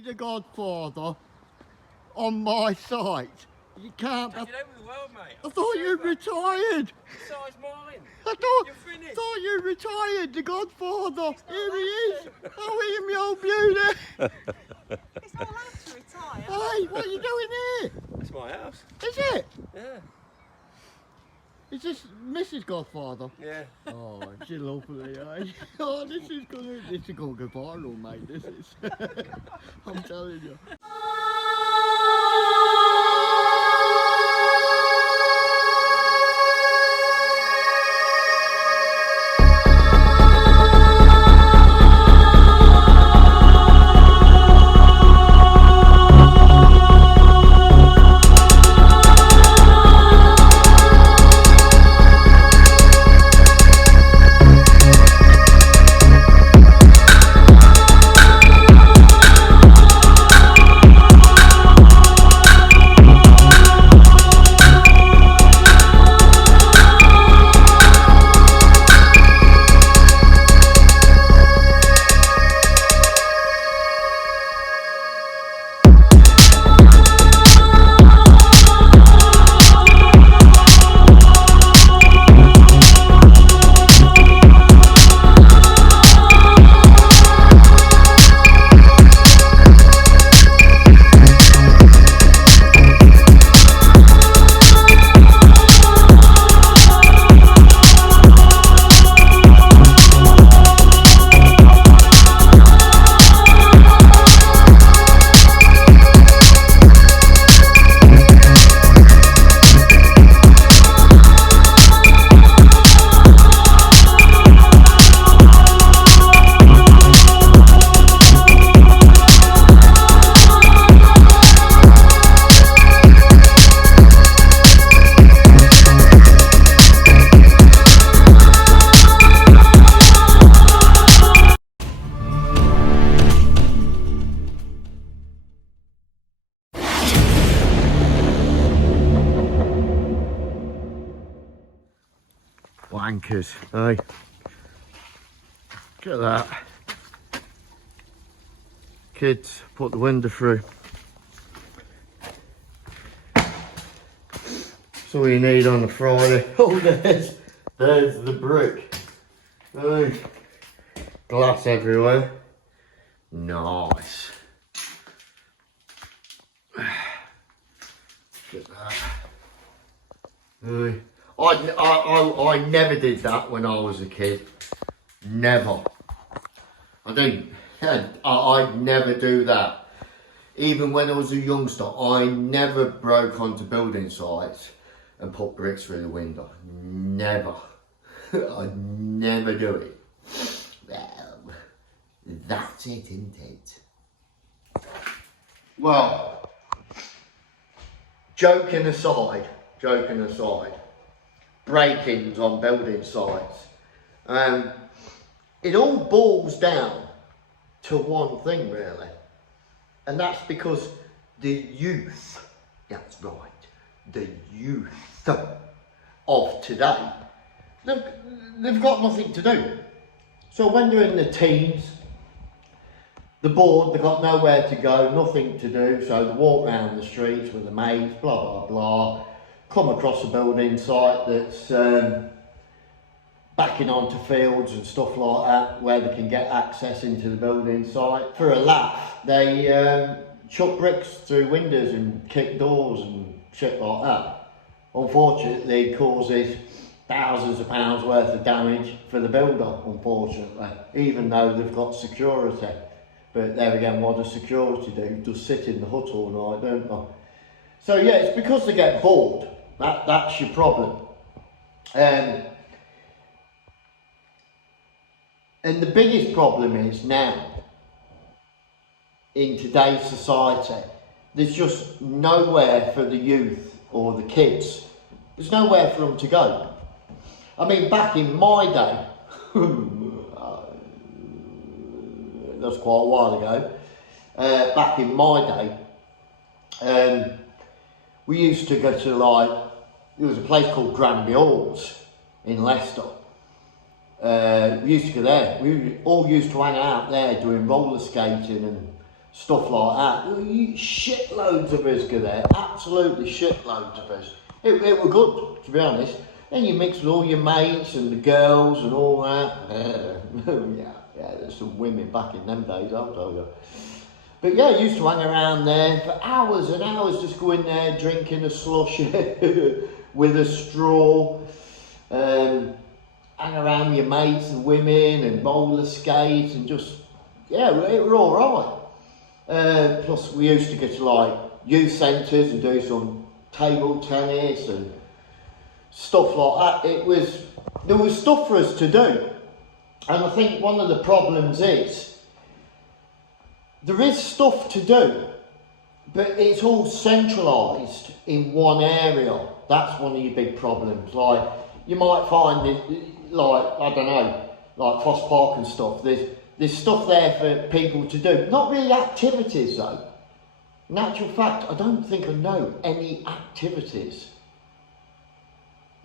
be the godfather on my site. You can't. Taking over the world, mate. I thought you retired. Besides mine. You're finished. thought you retired, the godfather. Here he is. Oh, him, your beauty. It's not allowed to retire. Hey, what are you doing here? That's my house. Is it? Yeah. Is this Mrs. Godfather? Yeah. Oh, she's lovely, eh? Oh, this is gonna go viral, mate. This is. I'm telling you. Wankers, hey. Look at that. Kids, put the window through. That's all you need on a Friday. Oh, there's the brick. Hey. Glass everywhere. Nice. Look at that. Hey. I never did that when I was a kid. Never. I didn't. I'd never do that. Even when I was a youngster, I never broke onto building sites and put bricks through the window. Never. I'd never do it. Well, that's it, isn't it? Well, joking aside, break-ins on building sites. It all boils down to one thing, really, and that's because the youth, that's right, the youth of today, they've got nothing to do. So when they're in the teens, they're bored, they've got nowhere to go, nothing to do, so they walk around the streets with the mates, blah, blah, blah, come across a building site that's backing onto fields and stuff like that, where they can get access into the building site. For a laugh, they chuck bricks through windows and kick doors and shit like that. Unfortunately, it causes thousands of pounds worth of damage for the builder, unfortunately, even though they've got security. But there again, what does security do? Just sit in the hut all night, don't they? So yeah, it's because they get bored. That's your problem. And the biggest problem is now, in today's society, there's just nowhere for the youth or the kids. There's nowhere for them to go. I mean, back in my day, that's quite a while ago, back in my day, we used to go to, like, there was a place called Granby Halls in Leicester. We used to go there. We all used to hang out there doing roller skating and stuff like that. Shitloads of us go there, absolutely shitloads of us. It were good, to be honest. Then you mix with all your mates and the girls and all that. Yeah, there's some women back in them days, I'll tell you. But yeah, I used to hang around there for hours and hours, just go in there drinking a slush with a straw. Hang around with your mates and women and roller skate and just, yeah, it were all right. Plus we used to go to like youth centres and do some table tennis and stuff like that. There was stuff for us to do. And I think one of the problems is, there is stuff to do, but it's all centralised in one area. That's one of your big problems. Like, you might find it, like, I don't know, like Foss Park and stuff. There's stuff there for people to do. Not really activities though. In actual fact, I don't think I know any activities.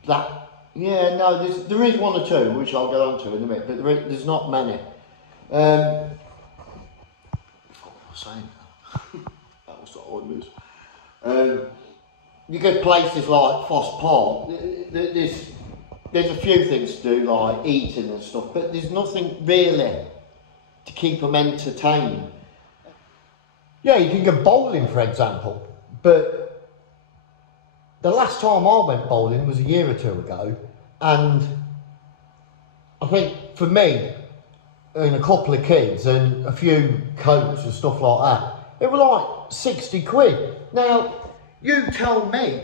There is one or two, which I'll get on to in a minute, but there's not many. Saying that was what I was. You go to places like Foss Park, there's a few things to do, like eating and stuff, but there's nothing really to keep them entertained. Yeah, you can go bowling, for example, but the last time I went bowling was a year or two ago, and I think for me, and a couple of kids and a few coats and stuff like that, it was like 60 quid. Now, you tell me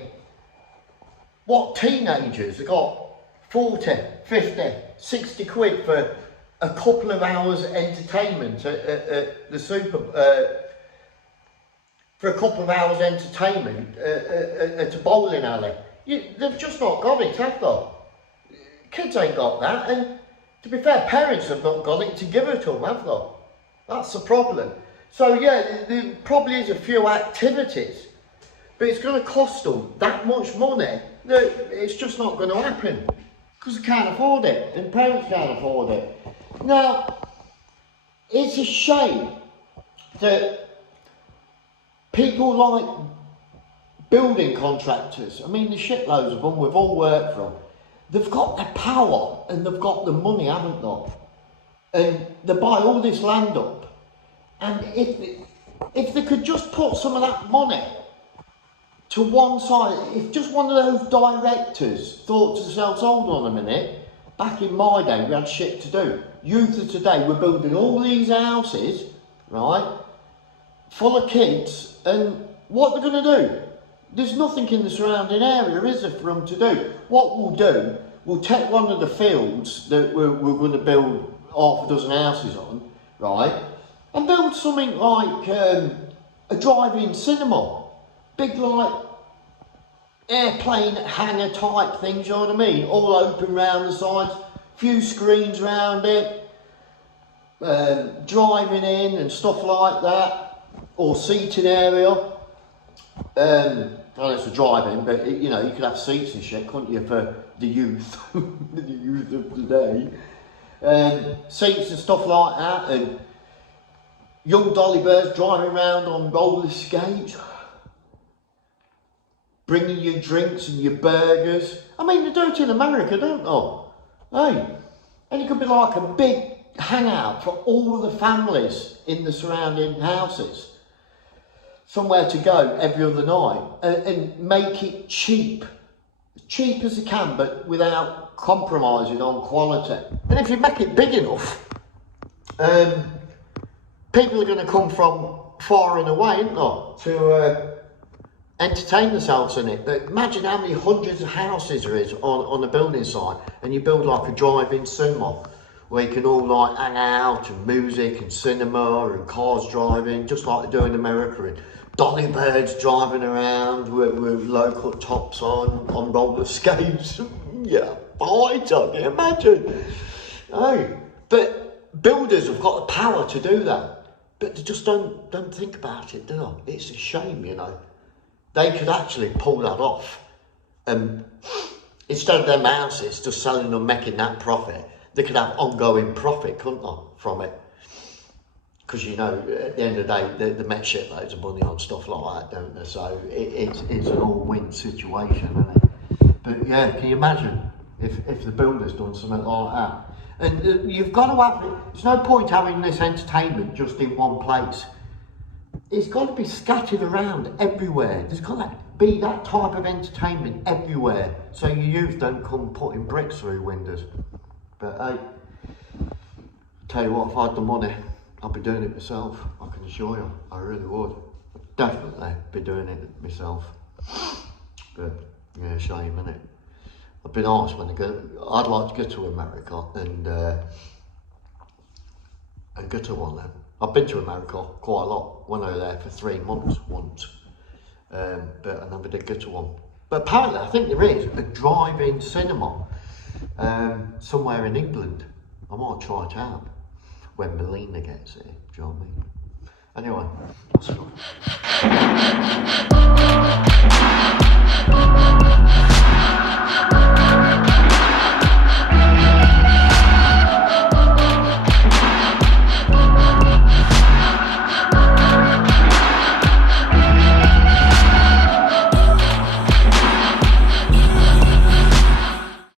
what teenagers have got 40, 50, 60 quid for a couple of hours entertainment at the for a couple of hours entertainment at a bowling alley. They've just not got it, have they? Kids ain't got that, and to be fair, parents have not got it to give it to them, have they? That's the problem. So yeah, there probably is a few activities, but it's going to cost them that much money that it's just not going to happen because they can't afford it, and parents can't afford it. Now, it's a shame that people like building contractors, I mean, the shitloads of them we've all worked from, they've got the power and they've got the money, haven't they? And they buy all this land up. And if they could just put some of that money to one side, if just one of those directors thought to themselves, hold on a minute, back in my day we had shit to do. Youth of today, we're building all these houses, right, full of kids, and what they're going to do? There's nothing in the surrounding area, is there, for them to do? What we'll do, we'll take one of the fields that we're going to build half a dozen houses on, right, and build something like a drive-in cinema. Big, like, airplane hangar type things, you know what I mean? All open round the sides, few screens round it, driving in and stuff like that, or seating area. Well, it's a drive-in, but you know, you could have seats and shit, couldn't you, for the youth, the youth of today. Seats and stuff like that, and young dolly birds driving around on roller skates, bringing you drinks and your burgers. I mean, they do it in America, don't they? Hey, and it could be like a big hangout for all the families in the surrounding houses. Somewhere to go every other night, and make it cheap as you can, but without compromising on quality. And if you make it big enough, people are going to come from far and away, aren't they, to entertain themselves in it. But imagine how many hundreds of houses there is on a building site, and you build like a drive-in cinema where you can all like hang out, and music and cinema and cars driving, just like they do in America, and dolly birds driving around with low-cut tops on roller skates. Yeah, boy, can you imagine? Hey, but builders have got the power to do that, but they just don't think about it, do they? It's a shame, you know. They could actually pull that off, and instead of them houses just selling them, making that profit, they could have ongoing profit, couldn't they, from it? because you know, at the end of the day, the Met shit loads of money on stuff like that, don't they? So it's an all-win situation, isn't it? But yeah, can you imagine if the builder's done something like that? And you've got to have it. There's no point having this entertainment just in one place. It's got to be scattered around everywhere. There's got to be that type of entertainment everywhere, so your youth don't come putting bricks through windows. But hey, tell you what, if I had the money, I'd be doing it myself. I can assure you, I really would. I'd definitely be doing it myself. But yeah, shame, innit? I've been asked when I go. I'd like to go to America and go to one then. I've been to America quite a lot. Went over there for 3 months once, but I never did go to one. But apparently, I think there is a drive-in cinema somewhere in England. I might try it out when Melina gets here. Do you know what I mean? Anyway, that's enough.